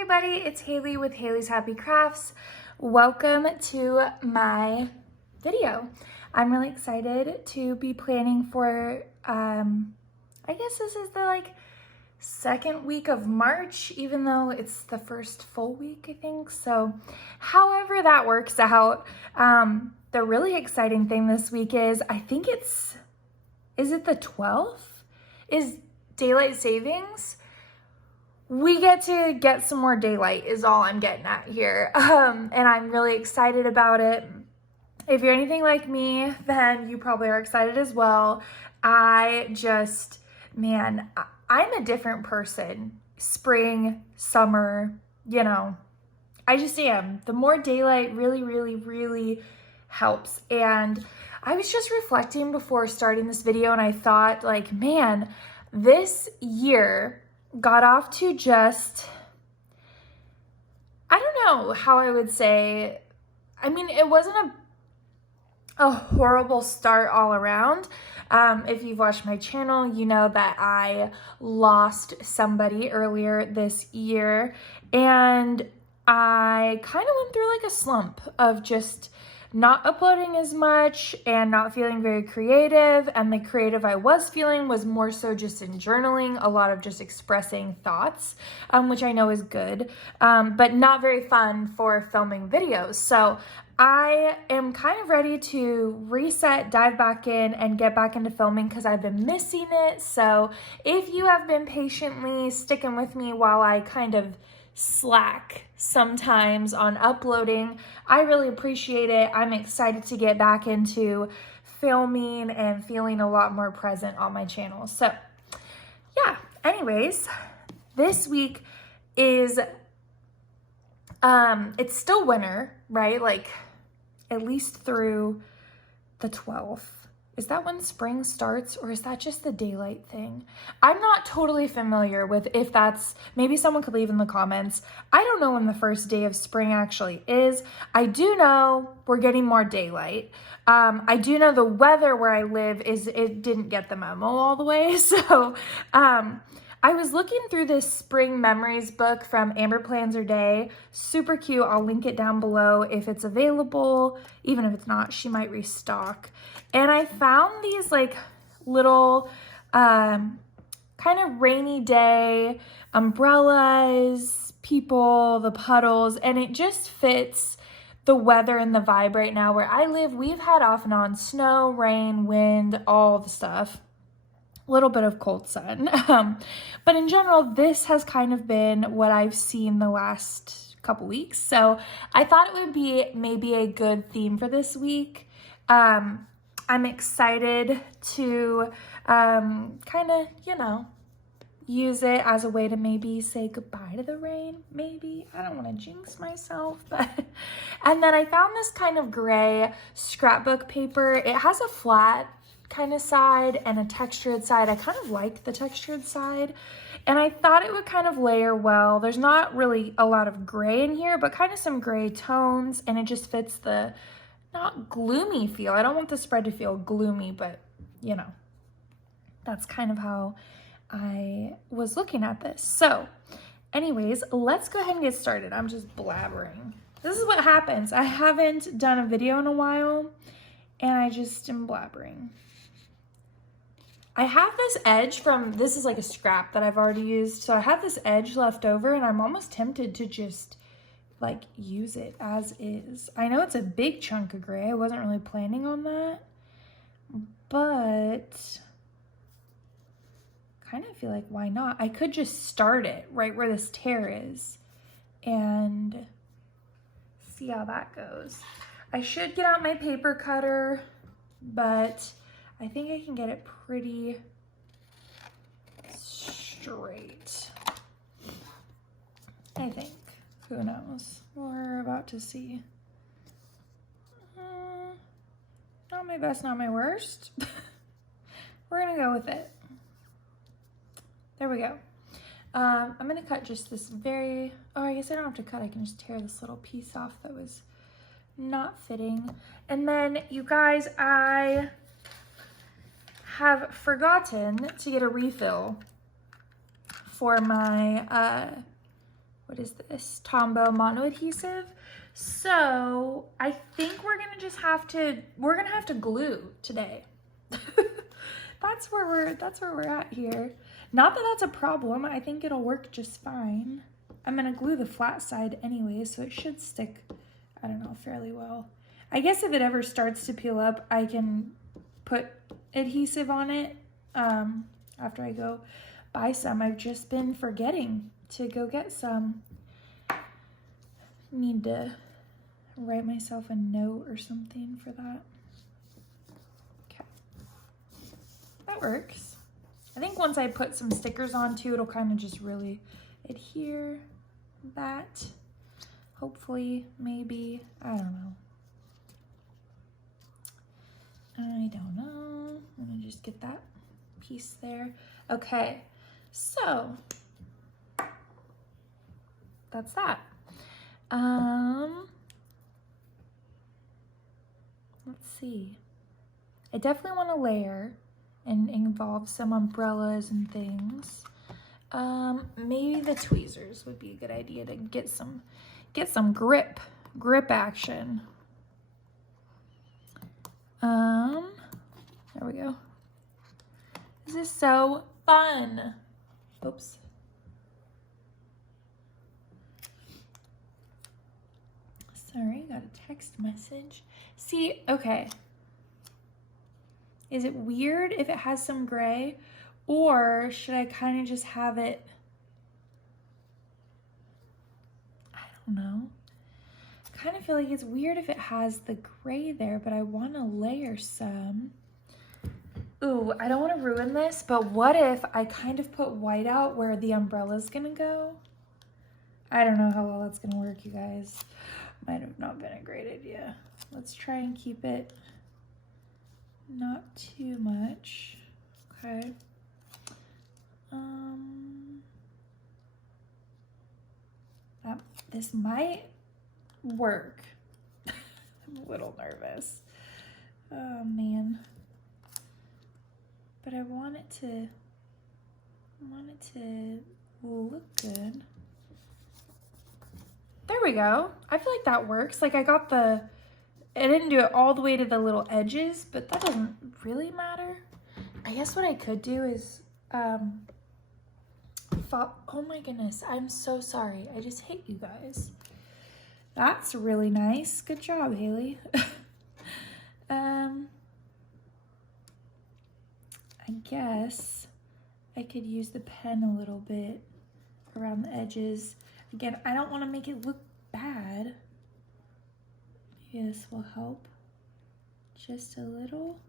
everybody, it's Haley with Haley's Happy Crafts. Welcome to my video. I'm really excited to be planning for, I guess this is the second week of March, even though it's the first full week, I think. So however that works out, the really exciting thing this week is, I think is it the 12th? Is daylight savings? We get to get some more daylight is all I'm getting at here. And I'm really excited about it. If you're anything like me, then you probably are excited as well. I'm a different person. Spring, summer, I just am. The more daylight really helps. And I was just reflecting before starting this video and I thought this year got off to just, I don't know how I would say, it wasn't a horrible start all around. If you've watched my channel, you know that I lost somebody earlier this year and I kind of went through a slump of just not uploading as much and not feeling very creative, and the creative I was feeling was more so just in journaling, a lot of just expressing thoughts, which I know is good, but not very fun for filming videos. So I am kind of ready to reset, dive back in, and get back into filming because I've been missing it. So if you have been patiently sticking with me while I kind of slack sometimes on uploading, I really appreciate it. I'm excited to get back into filming and feeling a lot more present on my channel. So yeah, anyways, this week is, it's still winter, right? At least through the 12th. Is that when spring starts, or is that just the daylight thing? I'm not totally familiar with if that's, maybe someone could leave in the comments. I don't know when the first day of spring actually is. I do know we're getting more daylight. I do know the weather where I live it didn't get the memo all the way. So I was looking through this spring memories book from Amber Plans Her Day. Super cute. I'll link it down below if it's available. Even if it's not, she might restock. And I found these little kind of rainy day umbrellas, people, the puddles, and it just fits the weather and the vibe right now. Where I live, we've had off and on snow, rain, wind, all the stuff. Little bit of cold sun. But in general, this has kind of been what I've seen the last couple weeks. So I thought it would be maybe a good theme for this week. I'm excited to kind of, use it as a way to maybe say goodbye to the rain, maybe. I don't want to jinx myself, but... And then I found this kind of gray scrapbook paper. It has a flat kind of side and a textured side. I kind of like the textured side, and I thought it would kind of layer well. There's not really a lot of gray in here, but kind of some gray tones, and it just fits the not gloomy feel. I don't want the spread to feel gloomy, but that's kind of how I was looking at this. So anyways, let's go ahead and get started. I'm just blabbering. This is what happens. I haven't done a video in a while and I just am blabbering. I have this edge this is a scrap that I've already used. So I have this edge left over and I'm almost tempted to just use it as is. I know it's a big chunk of gray. I wasn't really planning on that, but kind of feel why not? I could just start it right where this tear is and see how that goes. I should get out my paper cutter, but I think I can get it pretty straight. I think. Who knows? We're about to see. Not my best, not my worst. We're gonna go with it. There we go. I'm gonna cut just this I guess I don't have to cut. I can just tear this little piece off that was not fitting. And then, you guys, I have forgotten to get a refill for my what is this? Tombow mono adhesive. So I think we're gonna have to glue today. That's where we're at here. Not that that's a problem. I think it'll work just fine. I'm gonna glue the flat side anyway, so it should stick, I don't know, fairly well. I guess if it ever starts to peel up, I can put adhesive on it after I go buy some. I've just been forgetting to go get some. Need to write myself a note or something for that. Okay, that works. I think once I put some stickers on too, it'll kind of just really adhere that. Hopefully, maybe, I don't know. I don't know. Let me just get that piece there. Okay, so that's that. Let's see. I definitely want to layer and involve some umbrellas and things. Maybe the tweezers would be a good idea to get some grip action. There we go. This is so fun. Oops. Sorry, got a text message. See, okay. Is it weird if it has some gray, or should I kind of just have it? I don't know. I kind of feel like it's weird if it has the gray there, but I want to layer some. Ooh, I don't want to ruin this, but what if I kind of put white out where the umbrella's gonna go? I don't know how well that's gonna work, you guys. Might have not been a great idea. Let's try and keep it not too much. Okay. This might work. I'm a little nervous. Oh man. But I want it to look good. There we go. I feel like that works. Like I didn't do it all the way to the little edges, but that doesn't really matter. I guess what I could do is, oh my goodness, I'm so sorry. I just hate you guys. That's really nice. Good job, Haley. I guess I could use the pen a little bit around the edges. Again, I don't want to make it look bad. Maybe this will help just a little.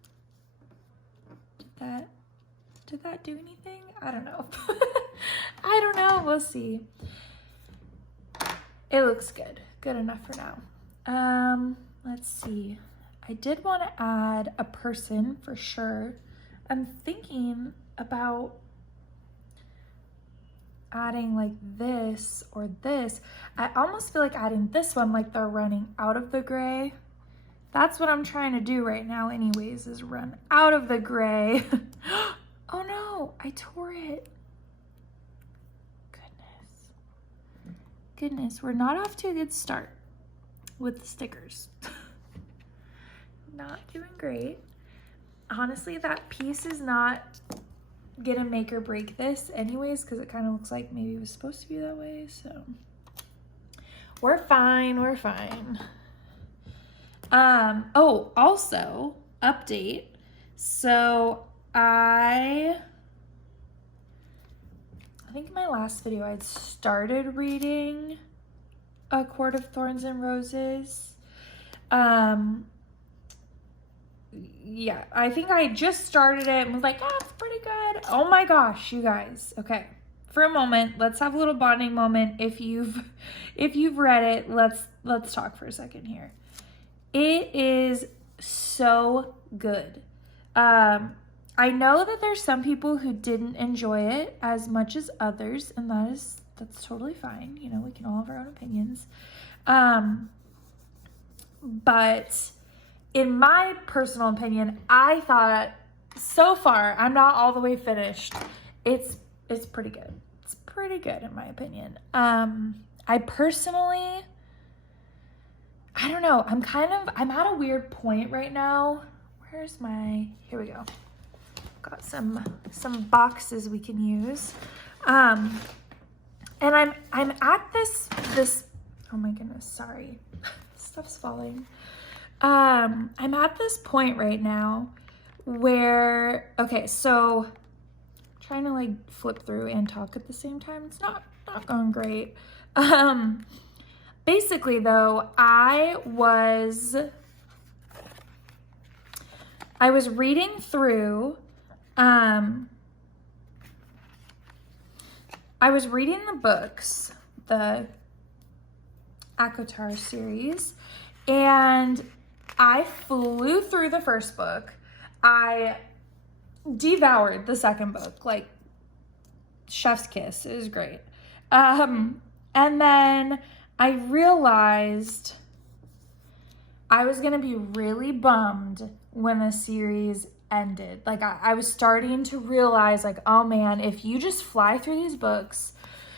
Did that do anything? I don't know. I don't know. We'll see. It looks good. Good enough for now. Let's see. I did want to add a person for sure. I'm thinking about adding like this or this. I almost feel like adding this one like they're running out of the gray. That's what I'm trying to do right now anyways, is run out of the gray. Oh no, I tore it. Goodness, we're not off to a good start with the stickers. Not doing great. Honestly, that piece is not gonna make or break this anyways, because it kind of looks like maybe it was supposed to be that way, so we're fine, we're fine. Oh, also, update. So I think in my last video I'd started reading A Court of Thorns and Roses. Yeah, I think I just started it and was like, oh, it's pretty good. Oh my gosh, you guys. Okay, for a moment, let's have a little bonding moment. If you've read it, let's talk for a second here. It is so good. I know that there's some people who didn't enjoy it as much as others, and that's totally fine. You know, we can all have our own opinions. But in my personal opinion, I thought so far, I'm not all the way finished. It's pretty good. It's pretty good in my opinion. I personally, I don't know, I'm at a weird point right now. Where's my, here we go. Got some boxes we can use. And I'm at this, oh my goodness, sorry. Stuff's falling. I'm at this point right now where, okay, so trying to like flip through and talk at the same time. It's not going great. Basically though, I was reading through, I was reading the books, the ACOTAR series, and I flew through the first book. I devoured the second book, like chef's kiss. It was great. And then I realized I was gonna be really bummed when the series ended. Like I was starting to realize like, oh man, if you just fly through these books,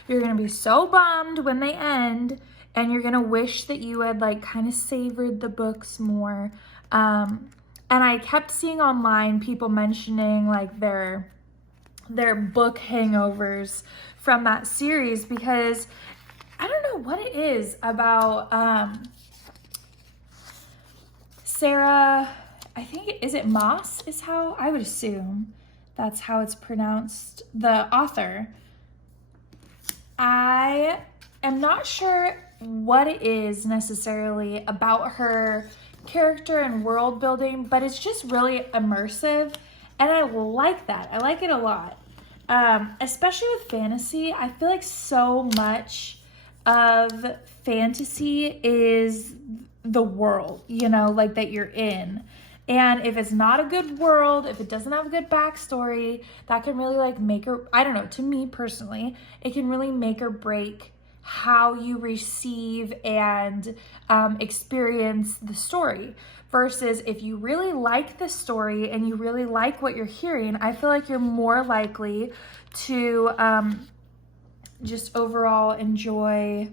you're gonna be so bummed when they end, and you're gonna wish that you had like kind of savored the books more. And I kept seeing online people mentioning like their book hangovers from that series, because I don't know what it is about Sarah, I think, is it Moss is how I would assume that's how it's pronounced, the author. I am not sure what it is necessarily about her character and world building, but it's just really immersive, and I like that. I like it a lot. Especially with fantasy, I feel like so much of fantasy is the world, you know, like that you're in. And if it's not a good world, if it doesn't have a good backstory, that can really like make or, I don't know, to me personally, it can really make or break how you receive and experience the story. Versus if you really like the story and you really like what you're hearing, I feel like you're more likely to just overall enjoy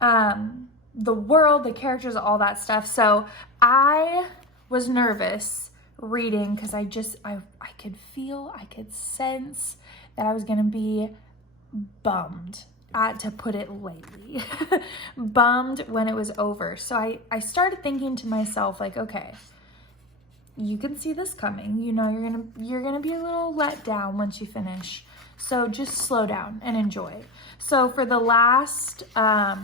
the world, the characters, all that stuff. So I was nervous reading because I could feel, I could sense that I was gonna be bummed, to put it lightly, bummed when it was over. So I started thinking to myself like, okay, you can see this coming. You know, you're gonna be a little let down once you finish. So just slow down and enjoy. So for the last, I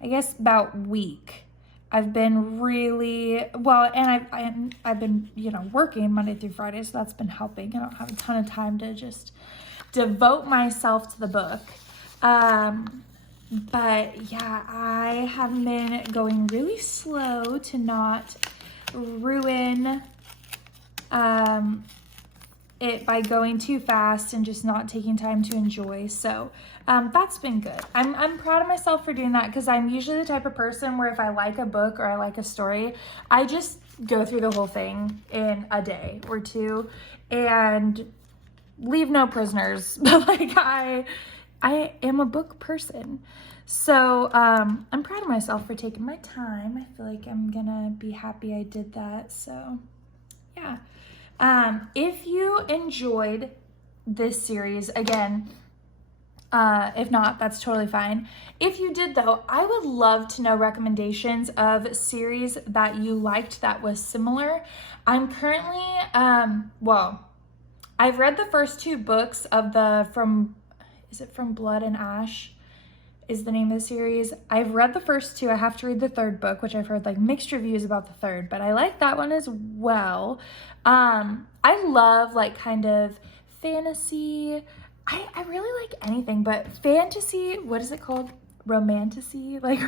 guess about week, I've been really, well, and I've been, you know, working Monday through Friday, so that's been helping. I don't have a ton of time to just devote myself to the book. But yeah, I have been going really slow to not ruin it by going too fast and just not taking time to enjoy. So that's been good. I'm proud of myself for doing that, because I'm usually the type of person where if I like a book or I like a story, I just go through the whole thing in a day or two and leave no prisoners. But like I am a book person. So I'm proud of myself for taking my time. I feel like I'm gonna be happy I did that. So yeah. If you enjoyed this series, again, if not, that's totally fine. If you did though, I would love to know recommendations of series that you liked that was similar. I'm currently, well, I've read the first two books of From Blood and Ash is the name of the series. I've read the first two. I have to read the third book, which I've heard like mixed reviews about the third, but I like that one as well. I love like kind of fantasy. I really like anything, but fantasy, what is it called? Romantasy, like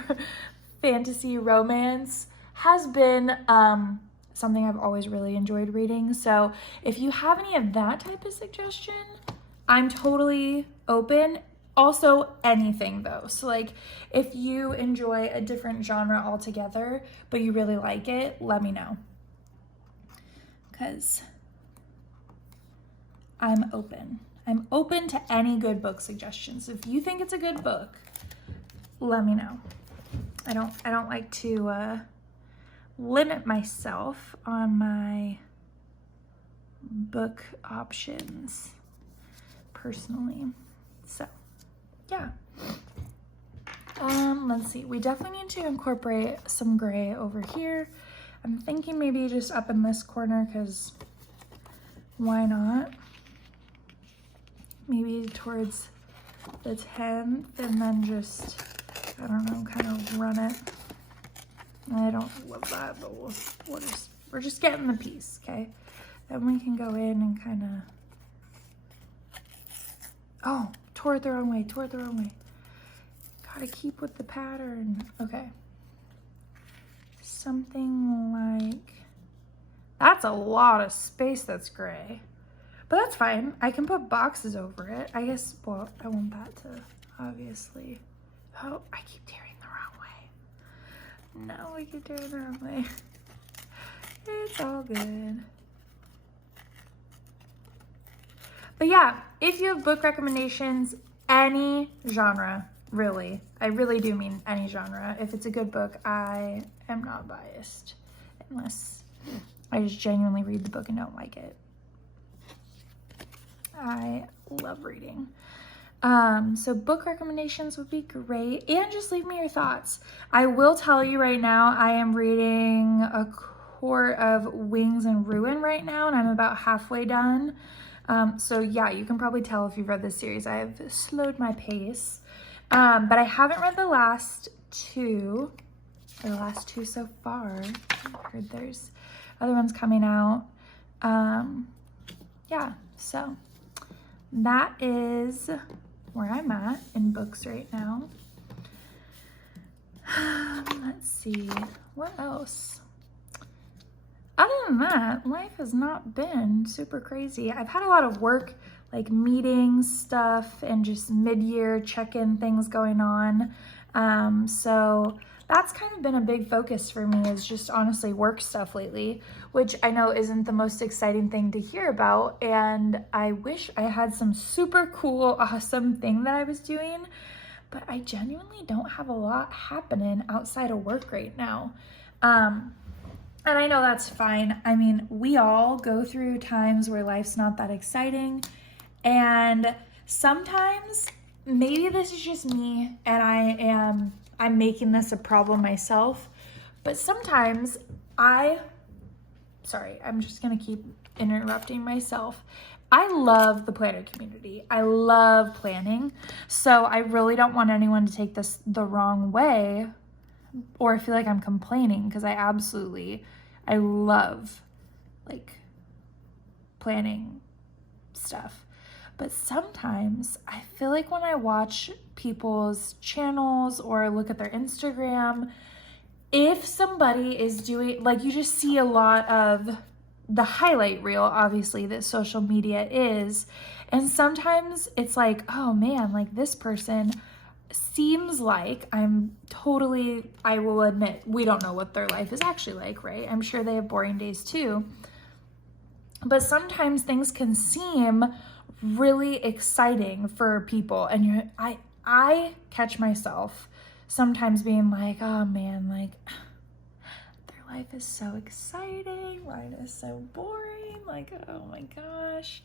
fantasy romance has been something I've always really enjoyed reading. So if you have any of that type of suggestion, I'm totally open. Also anything though. So like if you enjoy a different genre altogether, but you really like it, let me know. Because I'm open. I'm open to any good book suggestions. If you think it's a good book, let me know. I don't like to limit myself on my book options personally. So, yeah. Let's see. We definitely need to incorporate some gray over here. I'm thinking maybe just up in this corner, because why not? Maybe towards the 10th, and then just, I don't know, kind of run it. I don't love that, but we're just getting the piece, okay? Then we can go in and kind of, oh, tore it the wrong way. Gotta keep with the pattern. Okay. Something like, that's a lot of space that's gray. But that's fine. I can put boxes over it. I guess, well, I want that to, obviously. Oh, I keep tearing the wrong way. No, I keep tearing the wrong way. It's all good. But yeah, if you have book recommendations, any genre, really. I really do mean any genre. If it's a good book, I am not biased. Unless I just genuinely read the book and don't like it. I love reading. So book recommendations would be great. And just leave me your thoughts. I will tell you right now, I am reading A Court of Wings and Ruin right now, and I'm about halfway done. So yeah, you can probably tell if you've read this series, I have slowed my pace. But I haven't read the last two so far. I heard there's other ones coming out. Yeah, so that is where I'm at in books right now. Let's see, what else? Other than that, life has not been super crazy. I've had a lot of work, like meetings, stuff, and just mid-year check-in things going on. So that's kind of been a big focus for me, is just honestly work stuff lately, which I know isn't the most exciting thing to hear about. And I wish I had some super cool, awesome thing that I was doing, but I genuinely don't have a lot happening outside of work right now. And I know that's fine. I mean, we all go through times where life's not that exciting. And sometimes, maybe this is just me and I'm making this a problem myself, but sometimes I'm just gonna keep interrupting myself. I love the planner community. I love planning. So I really don't want anyone to take this the wrong way or feel like I'm complaining, because I love like planning stuff. But sometimes I feel like when I watch people's channels or look at their Instagram, if somebody is doing, like, you just see a lot of the highlight reel, obviously, that social media is. And sometimes it's like, oh man, like this person seems like I will admit, we don't know what their life is actually like, right? I'm sure they have boring days too. But sometimes things can seem really exciting for people, and I catch myself sometimes being like, oh man, like their life is so exciting, mine is so boring, like, oh my gosh.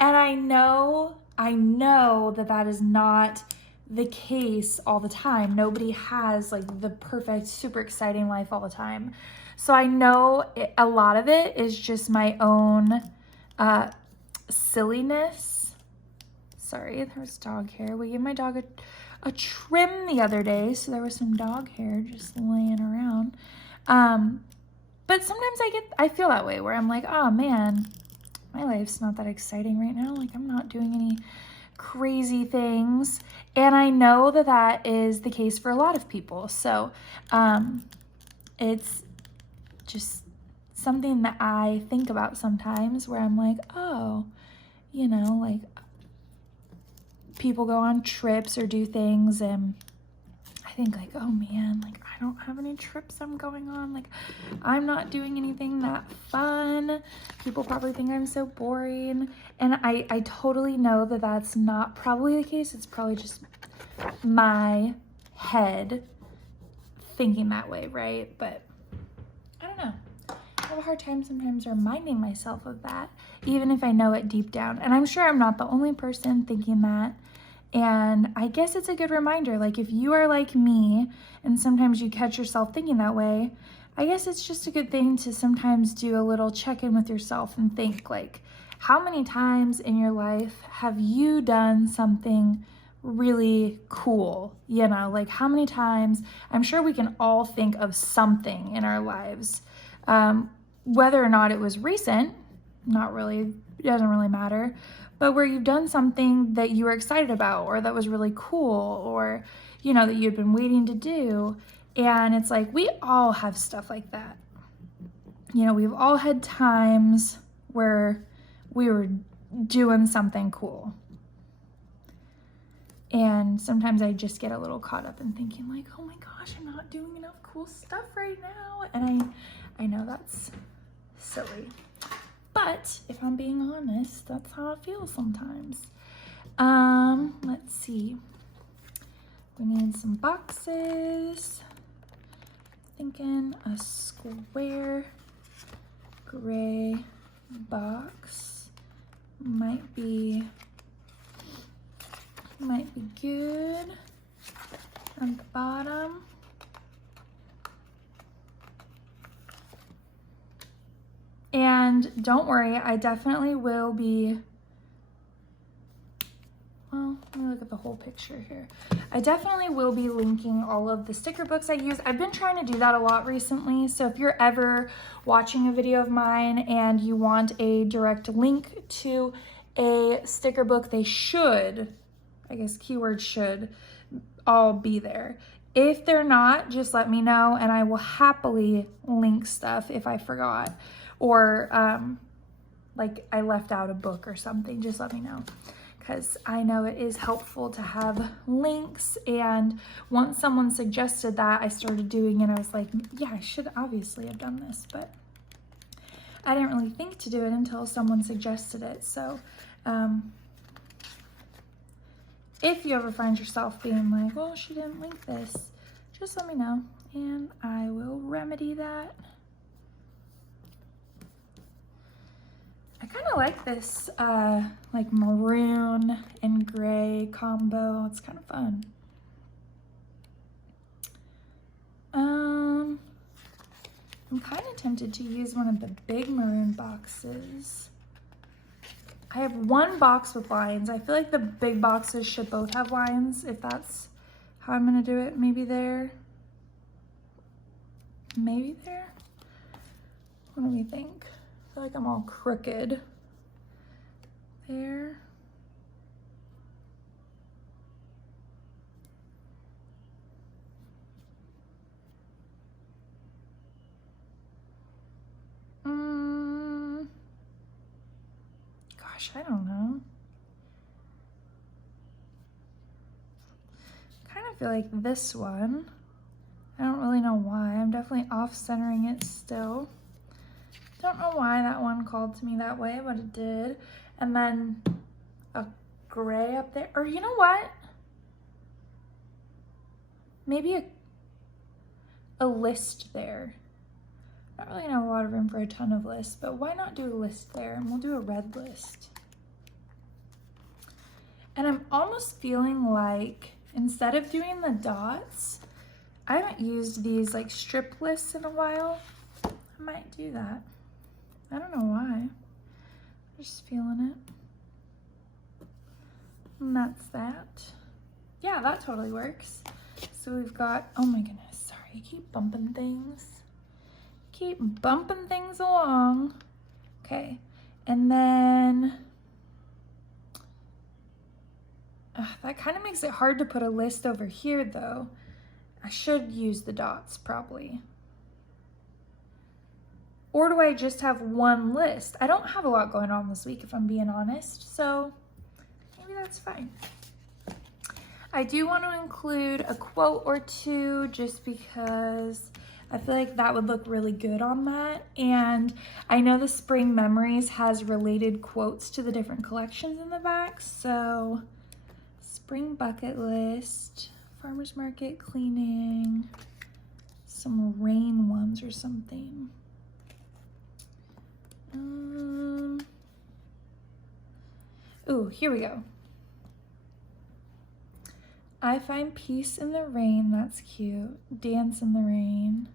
And I know that is not the case all the time. Nobody has like the perfect, super exciting life all the time. So I know a lot of it is just my own silliness. Sorry, there was dog hair. We gave my dog a trim the other day, so there was some dog hair just laying around. But sometimes I feel that way, where I'm like, oh man, my life's not that exciting right now. Like, I'm not doing any crazy things. And I know that is the case for a lot of people. So it's just something that I think about sometimes, where I'm like, oh, you know, like people go on trips or do things, and I I think like, oh man, like I don't have any trips I'm going on. Like I'm not doing anything that fun. People probably think I'm so boring. And I totally know that that's not probably the case. It's probably just my head thinking that way, right? But I don't know. I have a hard time sometimes reminding myself of that, even if I know it deep down. And I'm sure I'm not the only person thinking that. And I guess it's a good reminder, like if you are like me and sometimes you catch yourself thinking that way, I guess it's just a good thing to sometimes do a little check-in with yourself and think like, how many times in your life have you done something really cool? You know, like how many times, I'm sure we can all think of something in our lives, whether or not it was recent, not really, it doesn't really matter, but where you've done something that you were excited about or that was really cool or, you know, that you've been waiting to do. And it's like, we all have stuff like that. You know, we've all had times where we were doing something cool. And sometimes I just get a little caught up in thinking like, oh my gosh, I'm not doing enough cool stuff right now. And I know that's silly. But if I'm being honest, that's how it feels sometimes. Let's see. We need some boxes. Thinking a square gray box might be good on the bottom. And don't worry, I definitely will be, well, let me look at the whole picture here. I definitely will be linking all of the sticker books I use. I've been trying to do that a lot recently. So if you're ever watching a video of mine and you want a direct link to a sticker book, they should, I guess keyword should, all be there. If they're not, just let me know and I will happily link stuff if I forgot. Or like I left out a book or something, just let me know. Because I know it is helpful to have links, and once someone suggested that, I started doing it. I was like, yeah, I should obviously have done this, but I didn't really think to do it until someone suggested it. So if you ever find yourself being like, well, she didn't link this, just let me know and I will remedy that. I kind of like this like maroon and gray combo. It's kind of fun. I'm kind of tempted to use one of the big maroon boxes. I have one box with lines. I feel like the big boxes should both have lines, if that's how I'm gonna do it. Maybe there. Maybe there. What do we think? I feel like I'm all crooked. There. Gosh, I don't know. Kind of feel like this one. I don't really know why. I'm definitely off-centering it still. Don't know why that one called to me that way, but it did. And then a gray up there. Or you know what? Maybe a list there. I don't really have a lot of room for a ton of lists, but why not do a list there? And we'll do a red list. And I'm almost feeling like instead of doing the dots, I haven't used these like strip lists in a while. I might do that. I don't know why. I'm just feeling it. And that's that. Yeah, that totally works. So we've got, oh my goodness, sorry, I keep bumping things. Keep bumping things along. Okay, and then, that kind of makes it hard to put a list over here though. I should use the dots probably. Or do I just have one list? I don't have a lot going on this week if I'm being honest, so maybe that's fine. I do want to include a quote or two just because I feel like that would look really good on that. And I know the Spring Memories has related quotes to the different collections in the back. So spring bucket list, farmer's market cleaning, some rain ones or something. Ooh, here we go. I find peace in the rain, that's cute. Dance in the rain.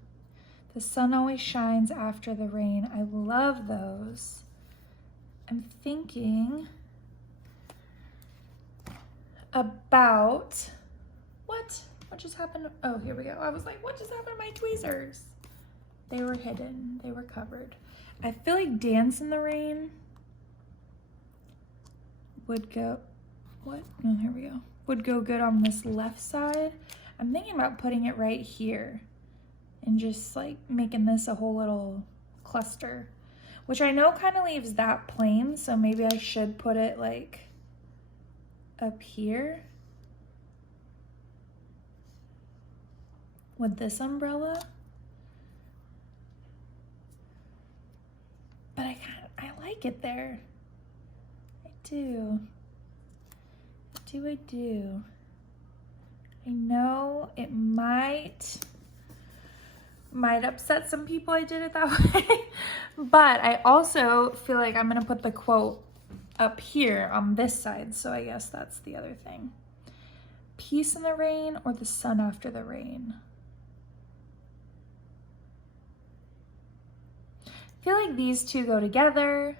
The sun always shines after the rain. I love those. I'm thinking about, what just happened? Oh, here we go. I was like, what just happened to my tweezers? They were hidden, they were covered. I feel like dance in the rain would go, what? Oh, here we go. Would go good on this left side. I'm thinking about putting it right here and just like making this a whole little cluster, which I know kind of leaves that plain, so maybe I should put it like up here with this umbrella. But I like it there. I do. I do. I know it might upset some people I did it that way, but I also feel like I'm gonna put the quote up here on this side, so I guess that's the other thing. Peace in the rain or the sun after the rain? I feel like these two go together.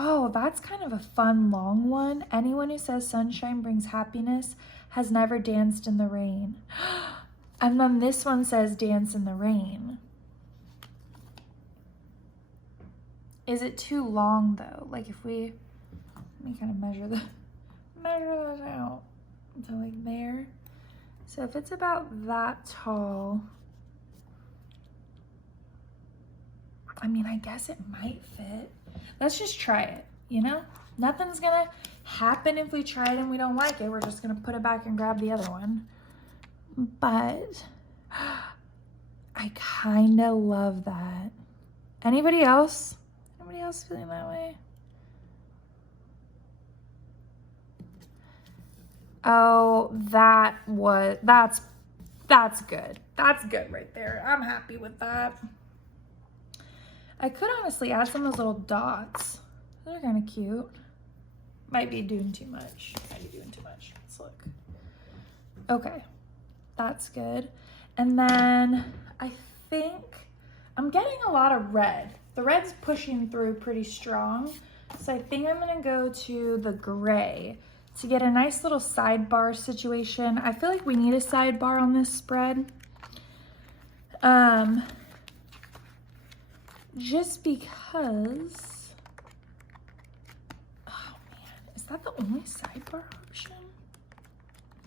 Oh, that's kind of a fun long one. Anyone who says sunshine brings happiness has never danced in the rain. And then this one says dance in the rain. Is it too long though? Like if we, let me kind of measure that out to like there. So if it's about that tall, I mean, I guess it might fit. Let's just try it, you know? Nothing's gonna happen if we try it and we don't like it. We're just gonna put it back and grab the other one. But I kinda love that. Anybody else? Anybody else feeling that way? Oh, that's good. That's good right there. I'm happy with that. I could honestly add some of those little dots. They're kind of cute. Might be doing too much. Let's look. Okay, that's good. And then I think I'm getting a lot of red. The red's pushing through pretty strong. So I think I'm gonna go to the gray to get a nice little sidebar situation. I feel like we need a sidebar on this spread. Just because, oh man, is that the only sidebar option?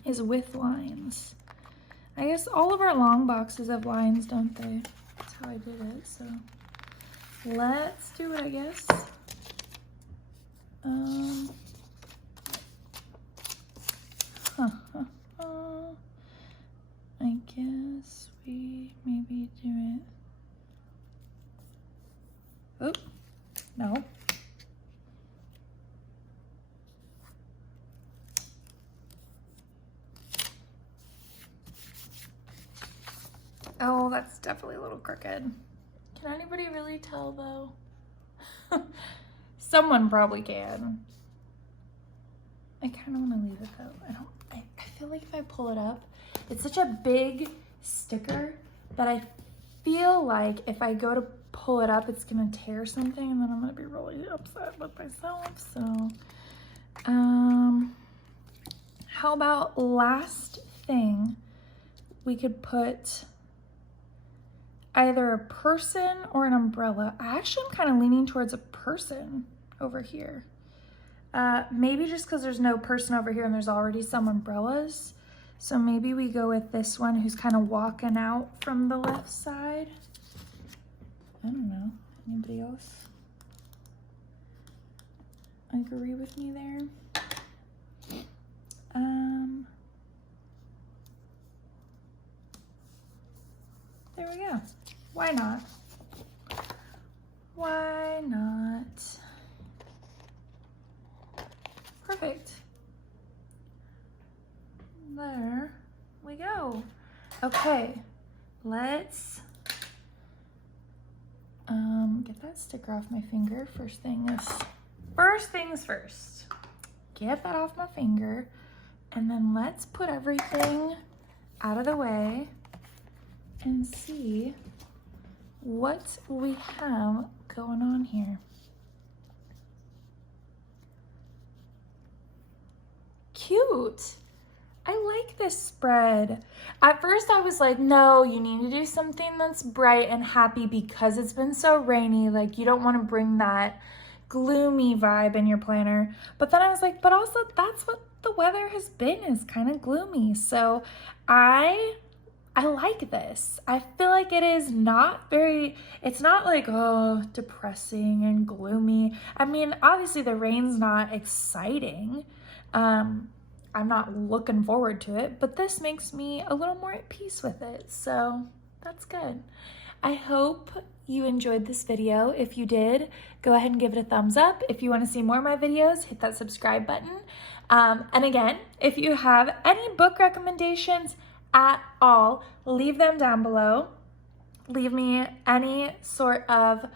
Is with lines. I guess all of our long boxes have lines, don't they? That's how I did it, so let's do it, I guess. I guess we maybe do it. Oop, no. Oh, that's definitely a little crooked. Can anybody really tell though? Someone probably can. I kind of want to leave it though. I feel like if I pull it up, it's such a big sticker that I feel like if I go to pull it up, it's gonna tear something and then I'm gonna be really upset with myself. So, how about last thing, we could put either a person or an umbrella. I actually am kind of leaning towards a person over here. Maybe just because there's no person over here and there's already some umbrellas. So maybe we go with this one who's kind of walking out from the left side. I don't know. Anybody else agree with me there? perfect. There we go. Okay, let's get that sticker off my finger. First things first. Get that off my finger, and then let's put everything out of the way and see what we have going on here. Cute. I like this spread. At first I was like, no, you need to do something that's bright and happy because it's been so rainy. Like, you don't want to bring that gloomy vibe in your planner. But then I was like, but also that's what the weather has been, is kind of gloomy. So I like this. I feel like it is not very, it's not like, oh, depressing and gloomy. I mean, obviously the rain's not exciting. I'm not looking forward to it, but this makes me a little more at peace with it. So that's good. I hope you enjoyed this video. If you did, go ahead and give it a thumbs up. If you want to see more of my videos, hit that subscribe button. And again, if you have any book recommendations at all, leave them down below. Leave me any sort of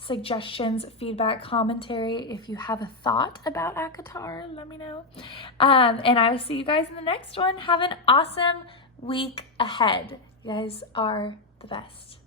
suggestions, feedback, commentary. If you have a thought about ACOTAR, let me know. And I will see you guys in the next one. Have an awesome week ahead. You guys are the best.